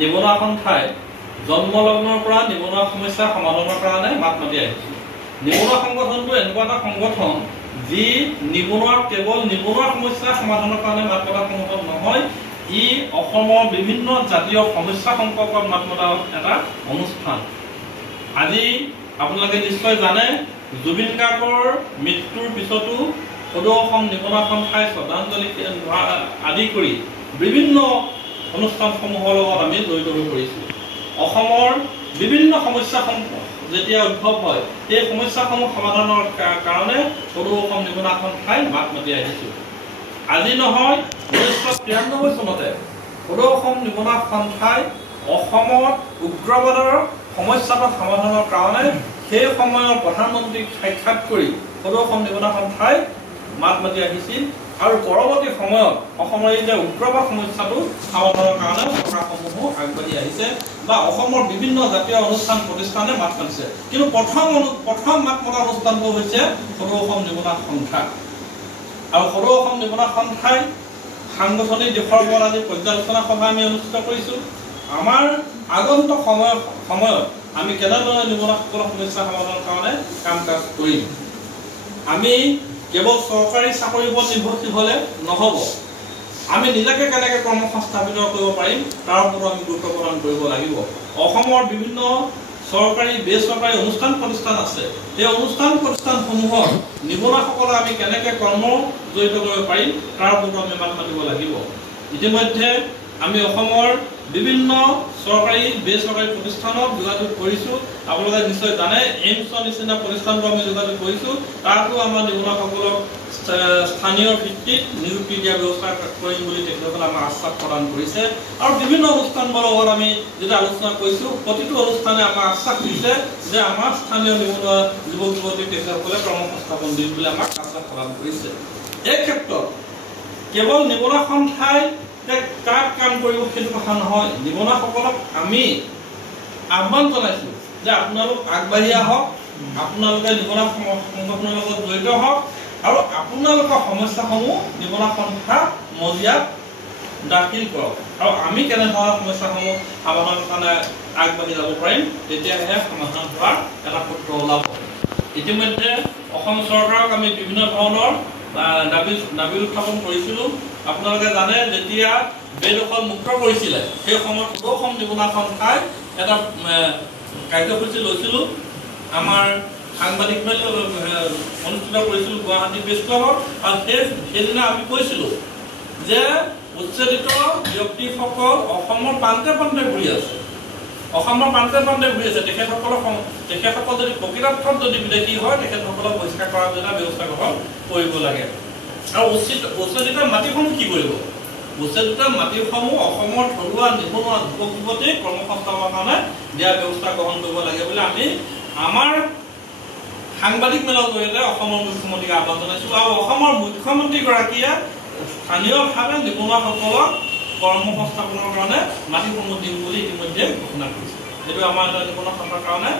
নিবনুৱা সন্থাই জন্মলগ্নৰ পৰা নিবনুৱা সমস্যা সমাধানৰ কাৰণে মাত মাতি আহিছে। নিবনুৱা সংগঠনটো এনেকুৱা এটা সংগঠন যি নিবনুৱাৰ কেৱল নিবনুৱা সমস্যা সমাধানৰ কাৰণে মাত মতা সংগঠন নহয়, ই অসমৰ বিভিন্ন জাতীয় সমস্যা সম্পৰ্কত মাত মতা এটা অনুষ্ঠান। আজি আপোনালোকে নিশ্চয় জানে, জুবিন গাৰ্গৰ মৃত্যুৰ পিছতো সদৌ অসম নিবনুৱা সন্থাই শ্ৰদ্ধাঞ্জলি আদি কৰি বিভিন্ন অনুষ্ঠানসমূহৰ লগত আমি জড়িত হৈ পৰিছোঁ। অসমৰ বিভিন্ন সমস্যা যেতিয়া উদ্ভৱ হয়, সেই সমস্যাসমূহ সমাধানৰ কাৰণে সদৌ অসম নিবনুৱা সন্থাই মাত মাতি আহিছোঁ। আজি নহয়, 1993 চনতে সদৌ অসম নিবনুৱা সন্থাই অসমত উগ্ৰবাদৰ সমস্যাটো সমাধানৰ কাৰণে সেই সময়ৰ প্ৰধানমন্ত্ৰীক সাক্ষাৎ কৰি সদৌ অসম নিবনুৱা সন্থাই মাত মাতি আহিছিল আৰু পৰৱৰ্তী সময়ত অসমৰ এই যে উগ্ৰবাদ সমস্যাটো সমাধানৰ কাৰণে চৰকাৰসমূহো আগবাঢ়ি আহিছে বা অসমৰ বিভিন্ন জাতীয় অনুষ্ঠান প্ৰতিষ্ঠানে মাত মাতিছে। কিন্তু প্ৰথম মাত মতা অনুষ্ঠানটো হৈছে সদৌ অসম নিবনুৱা সন্থা। আৰু সদৌ অসম নিবনুৱা সন্থাই সাংগঠনিক দিশৰ ওপৰত আজি পৰ্যালোচনা সভা আমি অনুষ্ঠিত কৰিছোঁ। আমাৰ আগন্তুক সময়ত আমি কেনেদৰে নিবনুৱাসকলৰ সমস্যা সমাধানৰ কাৰণে কাম কাজ কৰিম। আমি কেৱল চৰকাৰী চাকৰিৰ ওপৰত নিৰ্ভৰশীল হ'লে নহ'ব, আমি নিজাকে কেনেকৈ কৰ্মসংস্থাপিত কৰিব পাৰিম তাৰ ওপৰত আমি গুৰুত্ব প্ৰদান কৰিব লাগিব। অসমৰ বিভিন্ন চৰকাৰী বেচৰকাৰী অনুষ্ঠান প্ৰতিষ্ঠান আছে, সেই অনুষ্ঠান প্ৰতিষ্ঠানসমূহৰ নিবনুৱাসকলক আমি কেনেকৈ কৰ্ম জড়িত কৰিব পাৰিম তাৰ ওপৰত আমি মাত মাতিব লাগিব। ইতিমধ্যে আমি অসমৰ বিভিন্ন চৰকাৰী বেচৰকাৰী প্ৰতিষ্ঠানত যোগাযোগ কৰিছোঁ। আপোনালোকে নিশ্চয় জানে, এইমছৰ নিচিনা প্ৰতিষ্ঠানটো আমি যোগাযোগ কৰিছোঁ। তাতো আমাৰ নিবনুৱাসকলক স্থানীয় ভিত্তিত নিযুক্তি দিয়াৰ ব্যৱস্থা কৰিম বুলি তেখেতসকলে আমাক আশ্বাস প্ৰদান কৰিছে। আৰু বিভিন্ন অনুষ্ঠানবোৰৰ লগত আমি যেতিয়া আলোচনা কৰিছোঁ, প্ৰতিটো অনুষ্ঠানে আমাক আশ্বাস দিছে যে আমাৰ স্থানীয় নিবনুৱা যুৱক যুৱতীক তেখেতসকলে কৰ্মসংস্থাপন দিম বুলি আমাক আশ্বাস প্ৰদান কৰিছে। এই ক্ষেত্ৰত কেৱল নিবনুৱা সন্থাই কাক কাম কৰিব সেইটো কথা নহয়, নিবনুৱাসকলক আমি আহ্বান জনাইছোঁ যে আপোনালোক আগবাঢ়ি আহক, আপোনালোকে নিবনুৱা সংগঠনৰ লগত জড়িত হওক আৰু আপোনালোকৰ সমস্যাসমূহ নিবনুৱা সন্থা মজিয়াত দাখিল কৰক আৰু আমি কেনেধৰণৰ সমস্যাসমূহ সমাধানৰ কাৰণে আগবাঢ়ি যাব পাৰিম, তেতিয়াহে সমাধান হোৱাৰ এটা সূত্ৰ ওলাব। ইতিমধ্যে অসম চৰকাৰক আমি বিভিন্ন ধৰণৰ দাবী উত্থাপন কৰিছিলোঁ। আপোনালোকে জানে, যেতিয়া বেদখল মুক্ত কৰিছিলে সেই সময়ত সদৌ অসম নিবনুৱা সন্থাই এটা কাৰ্যসূচী লৈছিলোঁ। আমাৰ সাংবাদিক অনুষ্ঠিত কৰিছিলোঁ গুৱাহাটী প্ৰেছ ক্লাবত। আৰু সেইদিনা আমি কৈছিলোঁ যে উচ্ছেদিত ব্যক্তিসকল অসমৰ প্ৰান্তে প্ৰান্তে ঘূৰি আছে, তেখেতসকল যদি প্ৰকৃতাৰ্থত যদি বিদেশী হয়, তেখেতসকলক বহিষ্কাৰ কৰাৰ এটা ব্যৱস্থা গ্ৰহণ কৰিব লাগে। আৰু উচ্ছেদিত মাটিসমূহ কি কৰিব? উচ্ছেদিত মাটিসমূহ অসমৰ থলুৱা নিবনুৱা যুৱক যুৱতীক কৰ্মসংস্থাপনৰ কাৰণে দিয়াৰ ব্যৱস্থা গ্ৰহণ কৰিব লাগে বুলি আমি আমাৰ সাংবাদিক মেলৰ জৰিয়তে অসমৰ মুখ্যমন্ত্ৰীক আহ্বান জনাইছোঁ। আৰু অসমৰ মুখ্যমন্ত্ৰীগৰাকীয়ে স্থানীয়ভাৱে নিবনুৱাসকলক কৰ্মসংস্থাপনৰ কাৰণে মাটিসমূহ দিম বুলি ইতিমধ্যে ঘোষণা কৰিছে। সেইটো আমাৰ এটা নিবনুৱা সন্থাৰ কাৰণে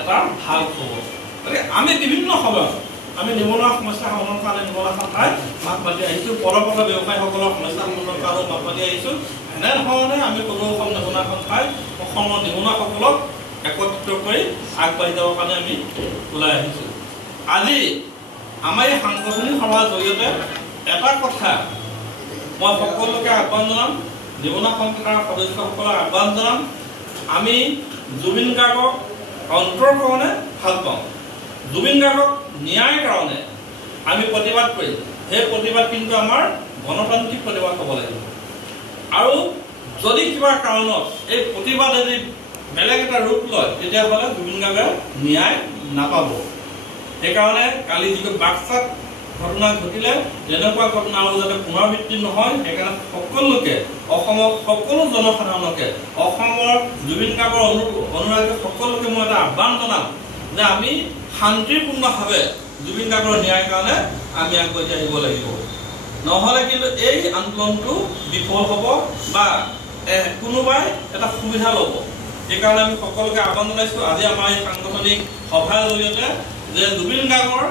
এটা ভাল খবৰ। গতিকে আমি বিভিন্ন সময়ত আমি নিবনুৱা সমস্যা সমাধানৰ কাৰণে নিবনুৱা সন্থাই মাত মাতি আহিছোঁ, পৰৱৰ্তী ব্যৱসায়ীসকলৰ সমস্যা সমাধানৰ কাৰণেও মাত মাতি আহিছোঁ। এনেধৰণে আমি সদৌ অসম নিবনুৱা সন্থাই অসমৰ নিবনুৱাসকলক একত্ৰিত কৰি আগবাঢ়ি যাবৰ কাৰণে আমি ওলাই আহিছোঁ। আজি আমাৰ এই সাংগঠনিক সভাৰ জৰিয়তে এটা কথা মই সকলোকে আহ্বান জনাম, নিবনুৱা সন্থাৰ সদস্যসকলক আহ্বান জনাম, আমি জুবিন গাৰ্গক অন্তৰকৰণে ভাল পাওঁ। জুবিন গাৰ্গক ন্যায়ৰ কাৰণে আমি প্ৰতিবাদ কৰিম। সেই প্ৰতিবাদ কিন্তু আমাৰ গণতান্ত্ৰিক প্ৰতিবাদ হ'ব লাগিব। আৰু যদি কিবা কাৰণত এই প্ৰতিবাদ যদি বেলেগ এটা ৰূপ লয়, তেতিয়াহ'লে জুবিন গাৰ্গে ন্যায় নাপাব। সেইকাৰণে কালি যিটো বাক্সাত ঘটনা ঘটিলে, তেনেকুৱা ঘটনা আৰু যাতে পুনৰাবৃত্তি নহয়, সেইকাৰণে সকলোকে, অসমৰ সকলো জনসাধাৰণকে, অসমৰ জুবিন গাৰ্গৰ অনুৰাগী সকলোকে মই এটা আহ্বান জনাম যে আমি শান্তিপূৰ্ণভাৱে জুবিন গাৰ্গৰ ন্যায়ৰ কাৰণে আমি আগবাঢ়ি আহিব লাগিব। নহ'লে কিন্তু এই আন্দোলনটো বিফল হ'ব বা কোনোবাই এটা সুবিধা ল'ব। সেইকাৰণে আমি সকলোকে আহ্বান জনাইছোঁ আজি আমাৰ এই সাংগঠনিক সভাৰ জৰিয়তে যে জুবিন গাৰ্গৰ